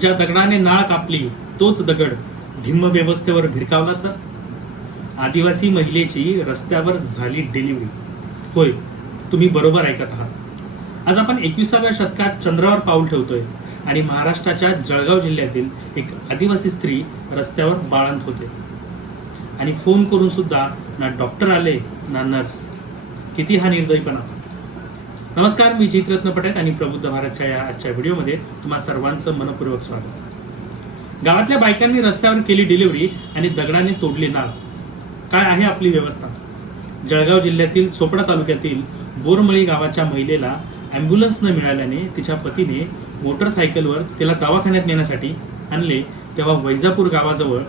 ज्या दगडाने नाळ कापली तोच दगड भिम्म व्यवस्थेवर भिरकावला तर? आदिवासी महिलेची रस्त्यावर झाली डिलिव्हरी होय तुम्ही बरोबर ऐकत आहात. आज आपण एकविसाव्या शतकात चंद्रावर पाऊल ठेवतोय आणि महाराष्ट्राच्या जळगाव जिल्ह्यातील एक आदिवासी स्त्री रस्त्यावर बाळंत होते. आणि फोन करून सुद्धा ना डॉक्टर आले ना नर्स किती हा निर्दयीपणा. नमस्कार मी जितरत्न पटेल आणि प्रबुद्ध भारतच्या या आजच्या व्हिडिओमध्ये तुम्हा सर्वांचं मनपूर्वक स्वागत. गावातल्या बायकांनी रस्त्यावर केली डिलिव्हरी आणि दगडाने तोडली नाळ. काय आहे आपली व्यवस्था? जळगाव जिल्ह्यातील चोपडा तालुक्यातील बोरमळी गावाच्या महिलेला ॲम्ब्युलन्स न मिळाल्याने तिच्या पतीने मोटरसायकलवर तिला दवाखान्यात नेण्यासाठी आणले तेव्हा वैजापूर गावाजवळ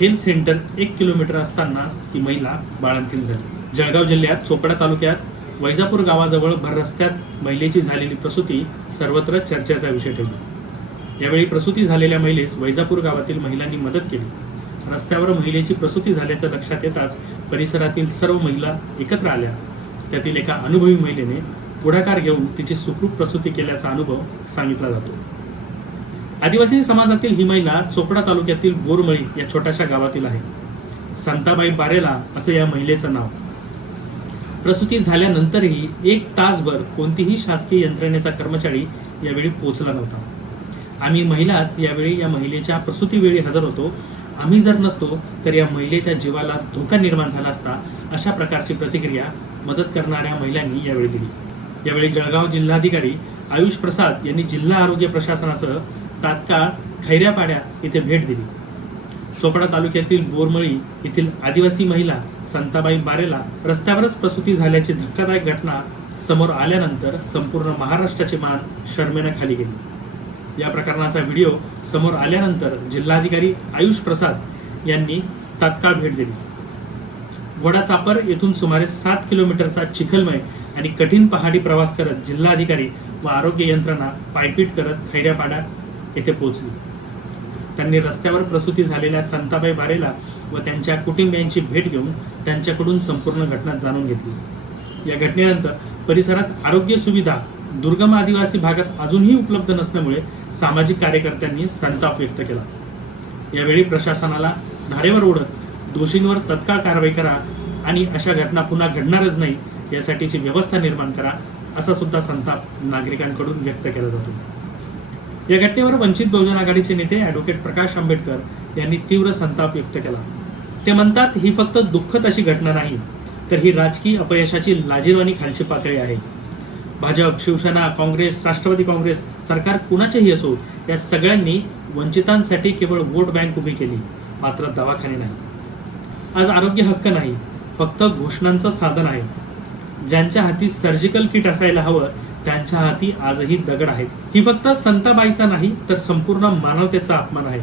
हेल्थ सेंटर एक किलोमीटर असतानाच ती महिला बाळंतीण झाली. जळगाव जिल्ह्यात चोपडा तालुक्यात वैजापूर गावाजवळ भर रस्त्यात महिलेची झालेली प्रसूती सर्वत्र चर्चेचा विषय ठरली. यावेळी प्रसूती झालेल्या महिलेस वैजापूर गावातील महिलांनी मदत केली. रस्त्यावर महिलेची प्रसूती झाल्याचं लक्षात येताच परिसरातील सर्व महिला एकत्र आल्या. त्यातील एका अनुभवी महिलेने पुढाकार घेऊन तिची सुखरूप प्रसूती केल्याचा अनुभव सांगितला जातो. आदिवासी समाजातील ही महिला चोपडा तालुक्यातील बोरमळी या छोट्याशा गावातील आहे. संताबाई बारेला असं या महिलेचं नाव. प्रसूती झाल्यानंतरही एक तासभर कोणतीही शासकीय यंत्रणेचा कर्मचारी यावेळी पोहोचला नव्हता. आम्ही महिलाच यावेळी या महिलेच्या प्रसूतीवेळी हजर होतो. आम्ही जर नसतो तर या महिलेच्या जीवाला धोका निर्माण झाला असता अशा प्रकारची प्रतिक्रिया मदत करणाऱ्या महिलांनी यावेळी दिली. यावेळी जळगाव जिल्हाधिकारी आयुष प्रसाद यांनी जिल्हा आरोग्य प्रशासनासह तात्काळ खैऱ्यापाड्या येथे भेट दिली. चोपडा तालुक्यातील बोरमळी येथील आदिवासी महिला संताबाई बारेला रस्त्यावरच प्रसूती झाल्याची धक्कादायक घटना समोर आल्यानंतर संपूर्ण महाराष्ट्राचे मान शर्मेनं खाली गेली. या प्रकरणाचा व्हिडिओ समोर आल्यानंतर जिल्हाधिकारी आयुष प्रसाद यांनी तात्काळ भेट दिली. घोडाचापर येथून सुमारे सात किलोमीटरचा चिखलमय आणि कठीण पहाडी प्रवास करत जिल्हाधिकारी व आरोग्य यंत्रणा पायपीट करत खैऱ्यापाडा येथे पोहोचली. त्यांनी रस्त्यावर प्रसूती झालेल्या संताबाई बारेला व त्यांच्या कुटुंबियांची भेट घेऊन त्यांच्याकडून संपूर्ण घटना जाणून घेतली. या घटनेनंतर परिसरात आरोग्य सुविधा दुर्गम आदिवासी भागात अजूनही उपलब्ध नसल्यामुळे सामाजिक कार्यकर्त्यांनी संताप व्यक्त केला. यावेळी प्रशासनाला धारेवर ओढत दोषींवर तत्काळ कारवाई करा आणि अशा घटना पुन्हा घडणारच नाही यासाठीची व्यवस्था निर्माण करा असा सुद्धा संताप नागरिकांकडून व्यक्त केला जातो. या घटनेवर वंचित बहुजन आघाडीचे नेते ॲडव्होकेट प्रकाश आंबेडकर यांनी तीव्र संताप व्यक्त केला. ते म्हणतात ही फक्त दुःखद अशी घटना नाही तर ही राजकीय अपयशाची लाजीरवाणी खालची पातळी आहे. भाजप शिवसेना काँग्रेस राष्ट्रवादी काँग्रेस सरकार कुणाचेही असो या सगळ्यांनी वंचितांसाठी केवळ वोट बँक उभी केली मात्र दवाखाने नाही. आज आरोग्य हक्क नाही फक्त घोषणांचं साधन आहे. ज्यांच्या हाती सर्जिकल किट असायला हवं त्यांच्या हाती आजही दगड आहेत. ही फक्त संताबाईचा नाही तर संपूर्ण मानवतेचा अपमान आहे.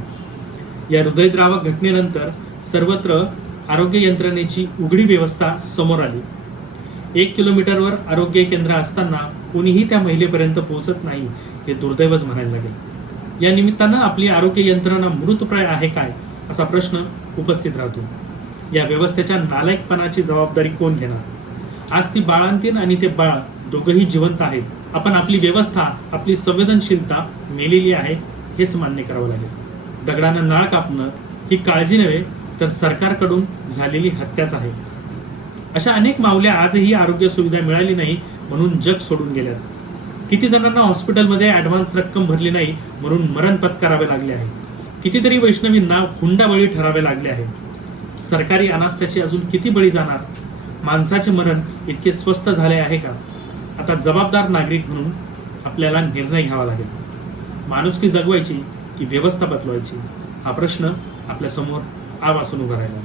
या हृदयद्रावक घटनेनंतर सर्वत्र आरोग्य यंत्रणेची उघडी व्यवस्था समोर आली. एक किलोमीटरवर आरोग्य केंद्र असताना कोणीही त्या महिलेपर्यंत पोहोचत नाही हे दुर्दैवच म्हणायला लागेल. या निमित्तानं आपली आरोग्य यंत्रणा मृतप्राय आहे काय असा प्रश्न उपस्थित राहतो. या व्यवस्थेच्या नालायकपणाची जबाबदारी कोण घेणार? आज ती बाळांतीन आणि ते बाळ दोघंही जिवंत आहेत. आपण आपली व्यवस्था आपली संवेदनशीलता मेलेली आहे हेच मान्य करावं लागेल. दगडानं नाळ कापणं ही काळजी नव्हे तर सरकारकडून झालेली हत्याच आहे. अशा अनेक माऊल्या आजही आरोग्य सुविधा मिळाली नाही म्हणून जग सोडून गेल्यात. किती जणांना हॉस्पिटलमध्ये ॲडव्हान्स रक्कम भरली नाही म्हणून मरण पत्करावे लागले आहे. कितीतरी वैष्णवींना हुंडा बळी ठरावे लागले आहे. सरकारी अनास्थ्याचे अजून किती बळी जाणार? माणसाचे मरण इतके स्वस्त झाले आहे का? आता जबाबदार नागरिक म्हणून आपल्याला निर्णय घ्यावा लागेल. माणुसकी जगवायची की व्यवस्था बदलवायची? हा प्रश्न आपल्यासमोर आवासून उभा राहिला.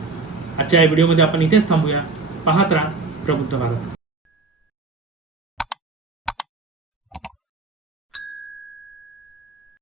आजच्या या व्हिडिओमध्ये आपण इथेच थांबूया. पाहत राहा प्रबुद्ध भारत.